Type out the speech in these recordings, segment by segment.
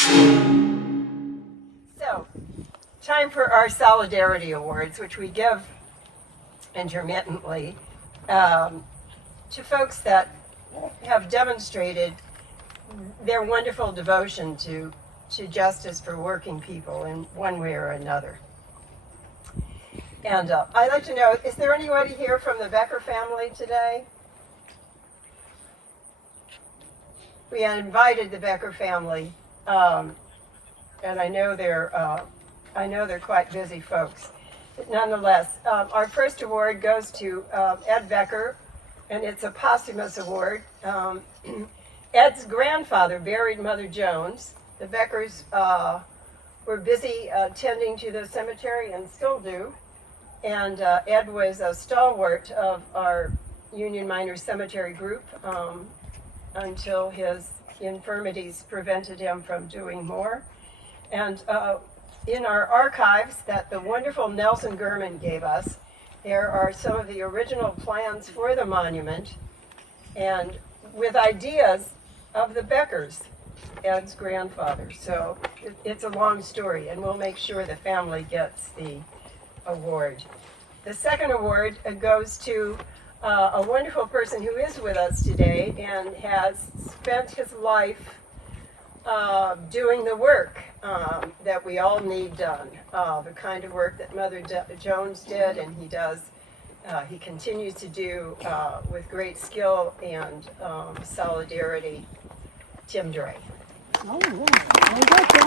So, time for our Solidarity Awards, which we give intermittently to folks that have demonstrated their wonderful devotion to justice for working people in one way or another. And I'd like to know, is there anybody here from the Becker family today? We invited the Becker family, and I know they're quite busy folks. But nonetheless, our first award goes to Ed Becker, and it's a posthumous award. Ed's grandfather buried Mother Jones. The Beckers were busy tending to the cemetery and still do. And Ed was a stalwart of our Union Miners Cemetery group until his infirmities prevented him from doing more. And in our archives that the wonderful Nelson Gurman gave us, there are some of the original plans for the monument and with ideas of the Beckers, Ed's grandfather. So it's a long story, and we'll make sure the family gets the award. The second award goes to a wonderful person who is with us today and has spent his life doing the work that we all need done, the kind of work that Mother Jones did, and he does. He continues to do with great skill and solidarity. Tim Dre. Oh, yeah. Very good, Tim.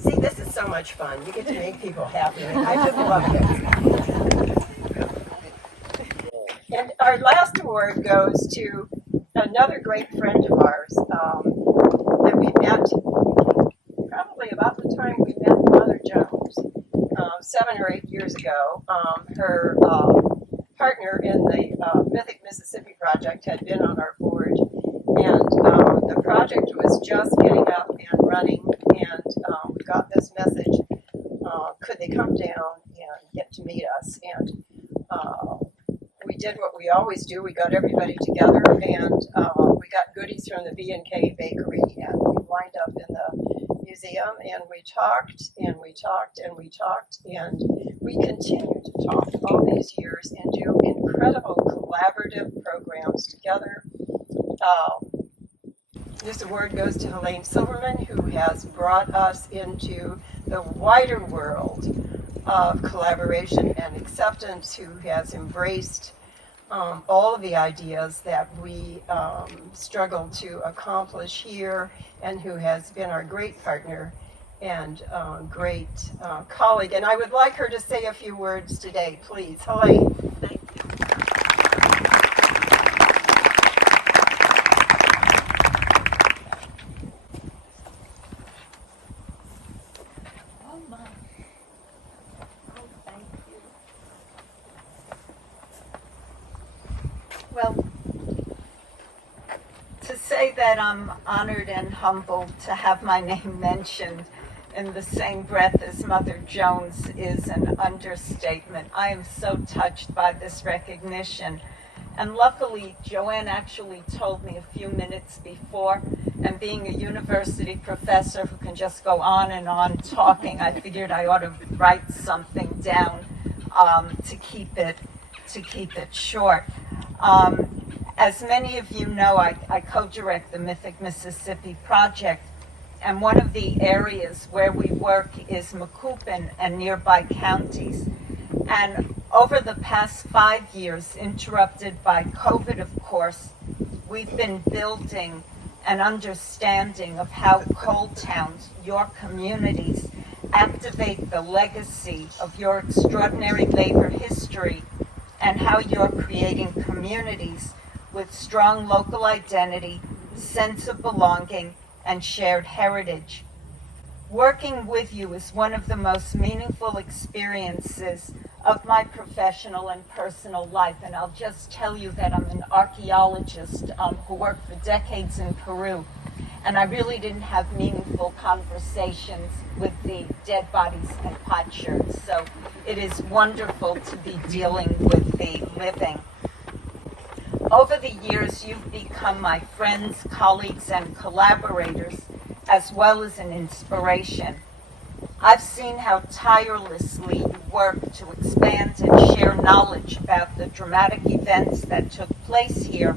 See, this is so much fun. You get to make people happy. I just love it. And our last award goes to another great friend of ours that we met probably about the time we met Mother Jones 7 or 8 years ago. Her partner in the Mythic Mississippi project had been on our board, and the project was just getting up and running, and we got this message, could they come down and get to meet us? And we did what we always do. We got everybody together, and we got goodies from the B&K Bakery, and we lined up in the museum, and we talked, and we talked, and we talked, and we continue to talk all these years and do incredible collaborative programs together. This award goes to Helene Silverman, who has brought us into the wider world of collaboration and acceptance, who has embraced all of the ideas that we struggle to accomplish here, and who has been our great partner and great colleague. And I would like her to say a few words today, please. Helene. Thank you. Well, to say that I'm honored and humbled to have my name mentioned in the same breath as Mother Jones is an understatement. I am so touched by this recognition. And luckily, Joanne actually told me a few minutes before, and being a university professor who can just go on and on talking, I figured I ought to write something down to keep it short. As many of you know, I co-direct the Mythic Mississippi project, and one of the areas where we work is Macoupin and nearby counties. And over the past 5 years, interrupted by COVID, of course, we've been building an understanding of how coal towns, your communities, activate the legacy of your extraordinary labor history, and how you're creating communities with strong local identity, sense of belonging, and shared heritage. Working with you is one of the most meaningful experiences of my professional and personal life, and I'll just tell you that I'm an archaeologist who worked for decades in Peru, and I really didn't have meaningful conversations with the dead bodies and potsherds. So it is wonderful to be dealing with the living. Over the years, you've become my friends, colleagues, and collaborators, as well as an inspiration. I've seen how tirelessly you work to expand and share knowledge about the dramatic events that took place here,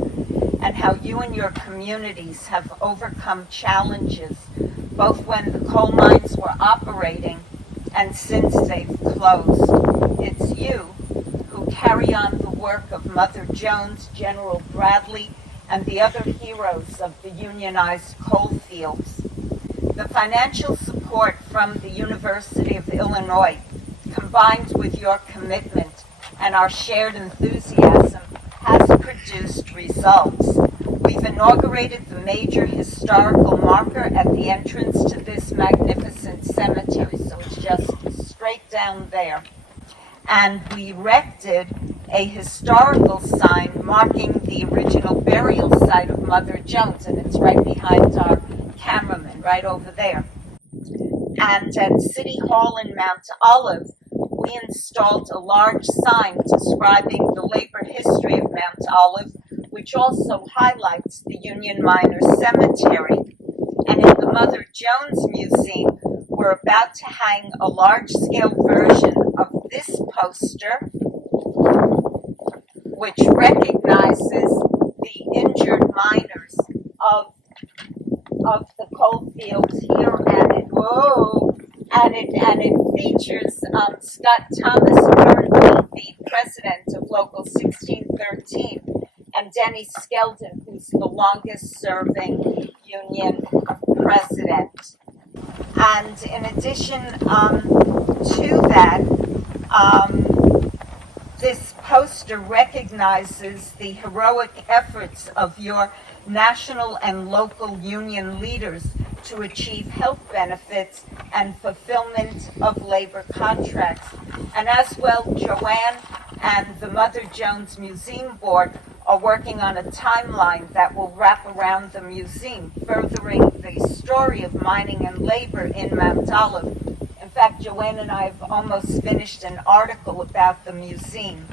and how you and your communities have overcome challenges, both when the coal mines were operating and since they've closed. It's you who carry on the work of Mother Jones, General Bradley, and the other heroes of the unionized coal fields. The financial support from the University of Illinois, combined with your commitment and our shared enthusiasm, has produced results. We've inaugurated the major historical marker at the entrance to this magnificent cemetery, so it's just straight down there. And we erected a historical sign marking the original burial site of Mother Jones, and it's right behind our cameraman, right over there. And at City Hall in Mount Olive, we installed a large sign describing the labor history of Mount Olive, which also highlights the Union Miners Cemetery. And in the Mother Jones Museum, we're about to hang a large-scale version of this poster, which recognizes the injured miners of the coal fields here, and it features Scott Thomas, currently the president of Local 1613, and Denny Skeldon, who's the longest-serving union president. And in addition to that, this poster recognizes the heroic efforts of your national and local union leaders to achieve health benefits and fulfillment of labor contracts. And as well, Joanne and the Mother Jones Museum Board are working on a timeline that will wrap around the museum, furthering the story of mining and labor in Mount Olive. In fact, Joanne and I have almost finished an article about the museum.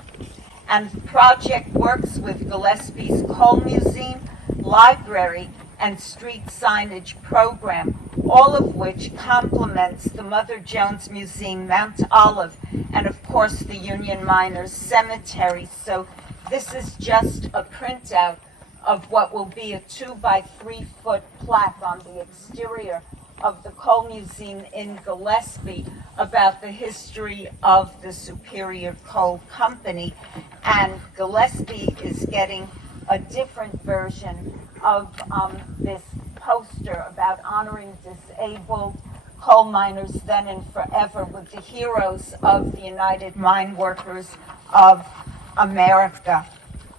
And the project works with Gillespie's Coal Museum, Library, and Street Signage Program, all of which complements the Mother Jones Museum, Mount Olive, and of course the Union Miners Cemetery. So this is just a printout of what will be a 2 by 3 foot plaque on the exterior of the Coal Museum in Gillespie about the history of the Superior Coal Company. And Gillespie is getting a different version of this poster about honoring disabled coal miners then and forever with the heroes of the United Mine Workers of America.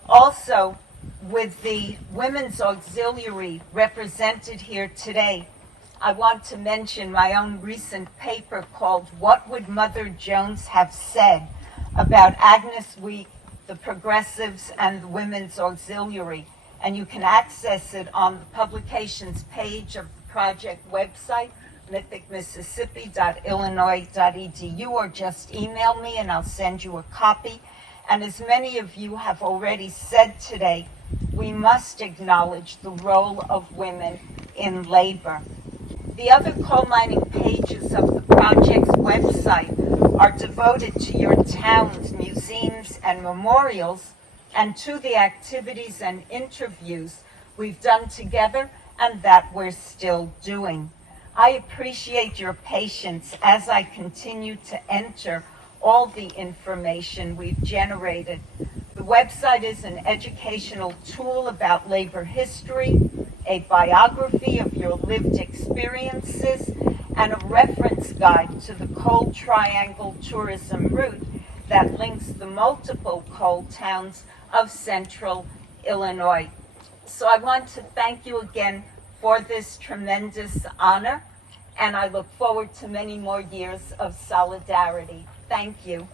Also, with the Women's Auxiliary represented here today, I want to mention my own recent paper called What Would Mother Jones Have Said about Agnes Week, the Progressives, and the Women's Auxiliary. And you can access it on the publications page of the project website, mythicmississippi.illinois.edu, or just email me and I'll send you a copy. And as many of you have already said today, we must acknowledge the role of women in labor. The other coal mining pages of the project's website are devoted to your town's museums and memorials, and to the activities and interviews we've done together and that we're still doing. I appreciate your patience as I continue to enter all the information we've generated. The website is an educational tool about labor history, a biography of your lived experiences, and a reference guide to the Coal Triangle tourism route that links the multiple coal towns of central Illinois. So I want to thank you again for this tremendous honor, and I look forward to many more years of solidarity. Thank you.